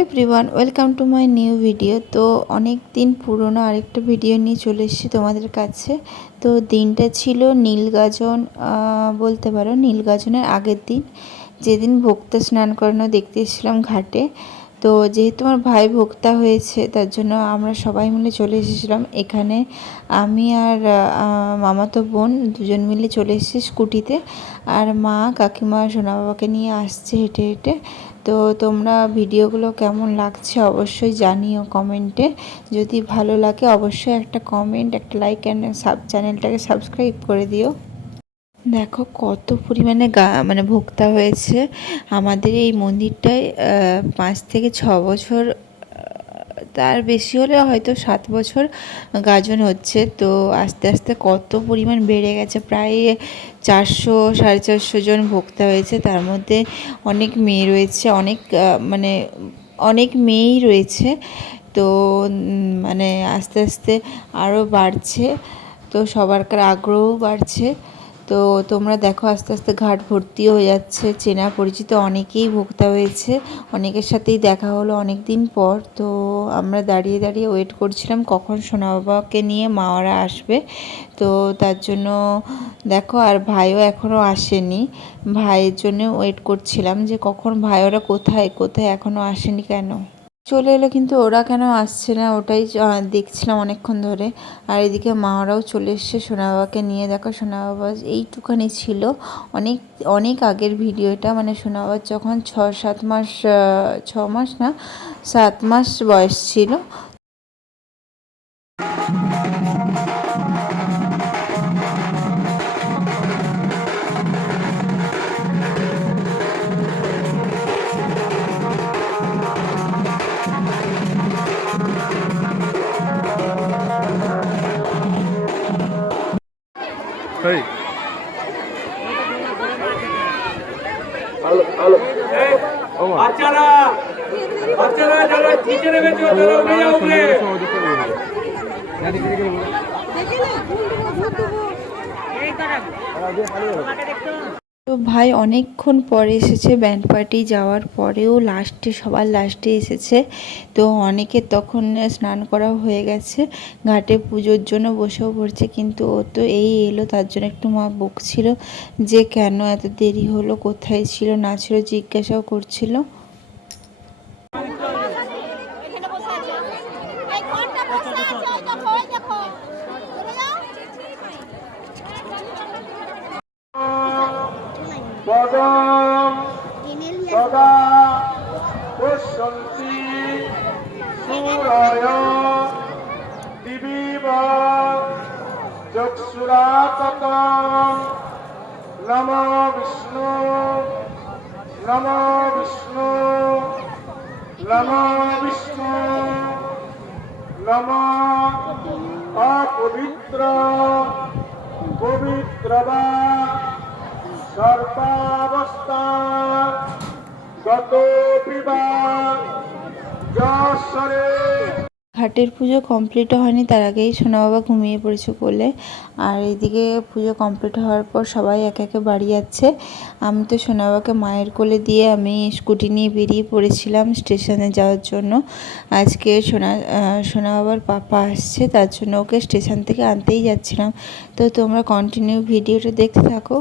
Everyone, welcome to my new video. তো অনেক দিন পুরনো আরেকটা ভিডিও নিয়ে চলে এসেছি তোমাদের কাছে। তো দিনটা ছিল নীলগাজন, বলতে পারো নীলগাজনের আগের দিন, যেদিন ভক্তা স্নান করানো দেখতে এসেছিলাম ঘাটে। তো যেহেতু আমার ভাই ভক্তা হয়েছে, তার জন্য আমরা সবাই মিলে চলে এসেছিলাম এখানে। আমি আর মামাতো বোন দুজন মিলে চলে এসেছি স্কুটিতে, আর মা কাকিমা সোনা বাবাকে নিয়ে আসছে হেঁটে হেঁটে। তো তোমরা ভিডিওগুলো কেমন লাগছে অবশ্যই জানিও কমেন্টে। যদি ভালো লাগে অবশ্যই একটা কমেন্ট, একটা লাইক অ্যান্ড চ্যানেলটাকে সাবস্ক্রাইব করে দিও। দেখো কত পরিমাণে মানে ভোক্তা হয়েছে আমাদের এই মন্দিরটায়। 5 থেকে 6 বছর, তার বেশি হলে হয়তো 7 বছর গাজন হচ্ছে। তো আস্তে আস্তে কত পরিমাণ বেড়ে গেছে, প্রায় 400-450 জন ভোক্তা হয়েছে। তার মধ্যে অনেক মেয়ে রয়েছে, মানে অনেক মেয়েই রয়েছে। তো মানে আস্তে আস্তে আরও বাড়ছে, তো সবারকার আগ্রহও বাড়ছে। তো তোমরা দেখো আস্তে আস্তে ঘাট ভর্তি হয়ে যাচ্ছে, চেনা পরিচিত অনেকেই ভোক্তা হয়েছে, অনেকের সাথেই দেখা হলো অনেক দিন পর। তো আমরা দাঁড়িয়ে দাঁড়িয়ে ওয়েট করছিলাম কখন সোনা বাবাকে নিয়ে মা ওরা আসবে। তো তার জন্য দেখো, আর ভাইও এখনও আসেনি, ভাইয়ের জন্য ওয়েট করছিলাম যে কখন ভাই ওরা কোথায় কোথায় এখনও আসেনি, কেন চলে এলো কিন্তু ওরা কেন আসছে না, ওটাই দেখছিলাম অনেকক্ষণ ধরে। আর এদিকে মা ওরাও চলে এসছে সোনা বাবাকে নিয়ে। দেখো সোনা বাবা এইটুখানি ছিল, অনেক অনেক আগের ভিডিও এটা, মানে সোনা বাবার যখন 6-7 মাস, 6 মাস না 7 মাস বয়স ছিল। Hey. বাচ্চারা যারা নিচে নেমেছে তারা উঠে যাও উপরে। তো ভাই অনেকক্ষণ পরে এসেছে, ব্যান্ড পার্টি যাওয়ার পরেও সবার লাস্টে এসেছে। তো অনেকে তখন স্নান করা হয়ে গেছে, ঘাটে পুজোর জন্য বসেও পড়ছে, কিন্তু ও তো এই এলো। তার জন্য একটু মা বকছিল যে কেন এত দেরি হলো, কোথায় ছিল না ছিল জিজ্ঞাসাও করছিল। পদম সদা পশ্যন্তি সূরয় দিবিব চক্ষুরাততম। নমো বিষ্ণু নমো বিষ্ণু নমো বিষ্ণু নমো অপবিত্র পবিত্রবা সর্বাবস্থা গত পিবা যশরে। ঘাটের পুজো কমপ্লিট হয়নি, তার আগেই সোনা বাবা ঘুমিয়ে পড়েছে কোলে। আর এদিকে পুজো কমপ্লিট হওয়ার পর সবাই একে একে বাড়ি যাচ্ছে। আমি তো সোনা বাবাকে মায়ের কোলে দিয়ে আমি স্কুটি নিয়ে বেরিয়ে পড়েছিলাম স্টেশনে যাওয়ার জন্য। আজকে সোনা বাবার পাপা আসছে, তার জন্য ওকে স্টেশন থেকে আনতেই যাচ্ছিলাম। তো তোমরা কন্টিনিউ ভিডিওটা দেখতে থাকো।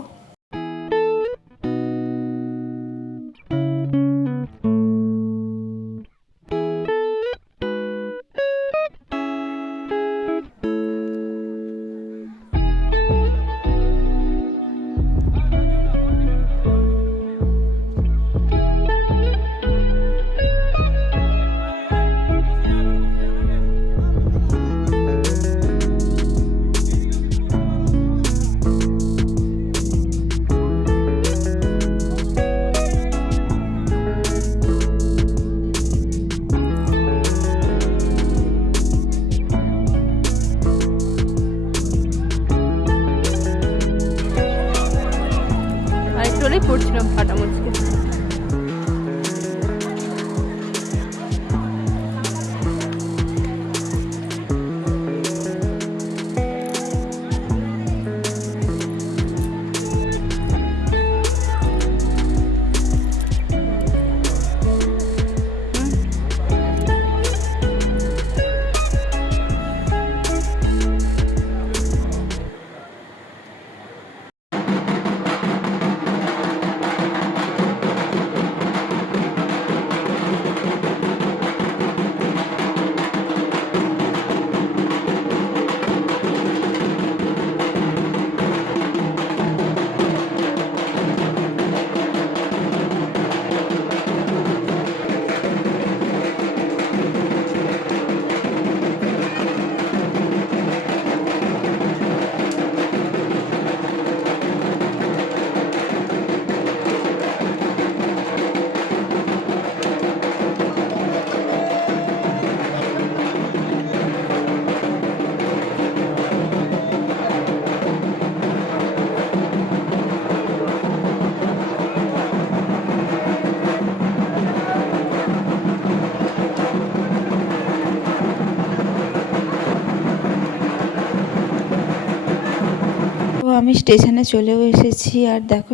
আমি স্টেশনে চলেও এসেছি, আর দেখো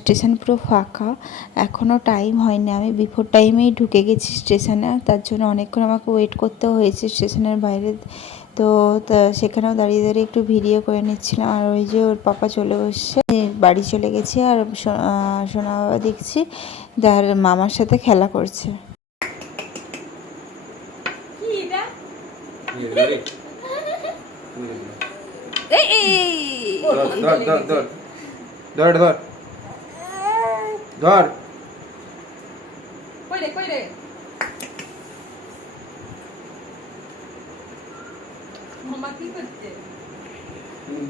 স্টেশন পুরো ফাঁকা, এখনও টাইম হয়নি, আমি বিফোর টাইমেই ঢুকে গেছি স্টেশনে, তার জন্য অনেকক্ষণ আমাকে ওয়েট করতেও হয়েছে স্টেশনের বাইরে। তো সেখানেও দাঁড়িয়ে দাঁড়িয়ে একটু ভিডিও করে নিচ্ছিলাম। আর ওই যে ওর পাপা চলে এসছে, বাড়ি চলে গেছে, আর সোনা বাবা দেখছি তার মামার সাথে খেলা করছে। ধর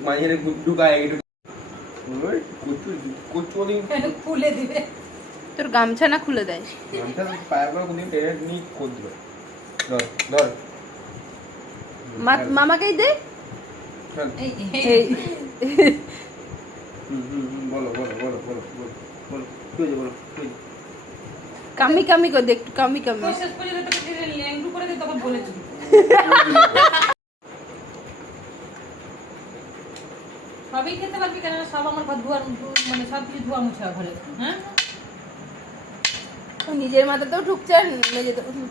মাঝে ঢুকায় খুলে দিবে তোর গামছা না খুলে দেয়? পায়ের পর কোনদিন টেনে নিয়ে খোঁজ দিল। ধর ধর মামাকেই দে। চল। এই বলো বলো বলো বলো বলো বলো তুই বলো তুই কামি কামি কর দে, একটু কামি কামি। শেষ পর্যন্ত তোকে ল্যাংড়ু করে দে, তখন বলেছি সবই খেতে পারবি, কেন সব আমার ঘর ধোয়ার মানে সব কিছু ধোয়া মুছা ঘরে। হ্যাঁ ও নিজের মাথাতেও ঠুকছে, আর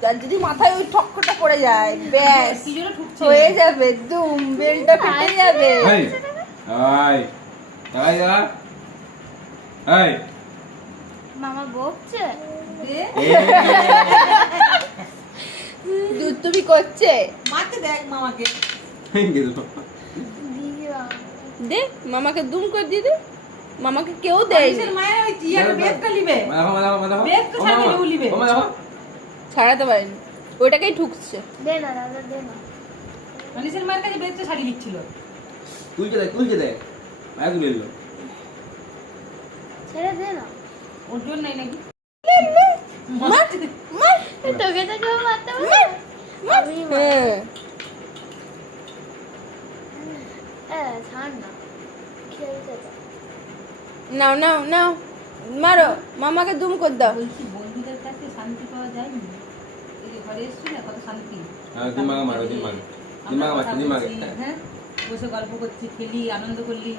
আর যদি মাথায় ওই ঠক্করটা পড়ে যায় ব্যাস কি জন্য ঠুকছে হয়ে যাবে, দুম বেলটা ফেটে যাবে। এই আয় আয় আয় মামা বকছে দে দুধ তুমি করছে মাকে দেখ মামাকে গেল দিদিরা দে, মামাকে দুম করে দিয়ে দে। মামাকে কেউ দেয় মানুষের মায়ের ওই ইয়ার বেদটা লিবে, বেদ তো ছাড়িয়ে উলিবে। ছাড়াতে পারেনি, ওইটাকেই ঠুকছে। দে না দাদা দে না মানুষের মায়ের কাছে বেদটা ছাড়িয়ে দিচ্ছিল। তুলছে দেখ মায়া তুলে এলো ছেড়ে দে না ওর জন্য নাই নাকি তোকে তো কেউ মারতে পারে আমি হ্যাঁ ছাড় না খেলতে দে নাও নাও নাও, মারো, মামাকে দুম করে দাও। বলছি বন্ধুদের কাছে শান্তি পাওয়া যায় না, এই যে ঘরে এসছি না কত শান্তি। হ্যাঁ দিমাগ মারো দিমাগ আমরা দিমাগ কথা দিমাগ বলছি, হ্যাঁ বসে গল্প করছি, খেলি, আনন্দ করলি,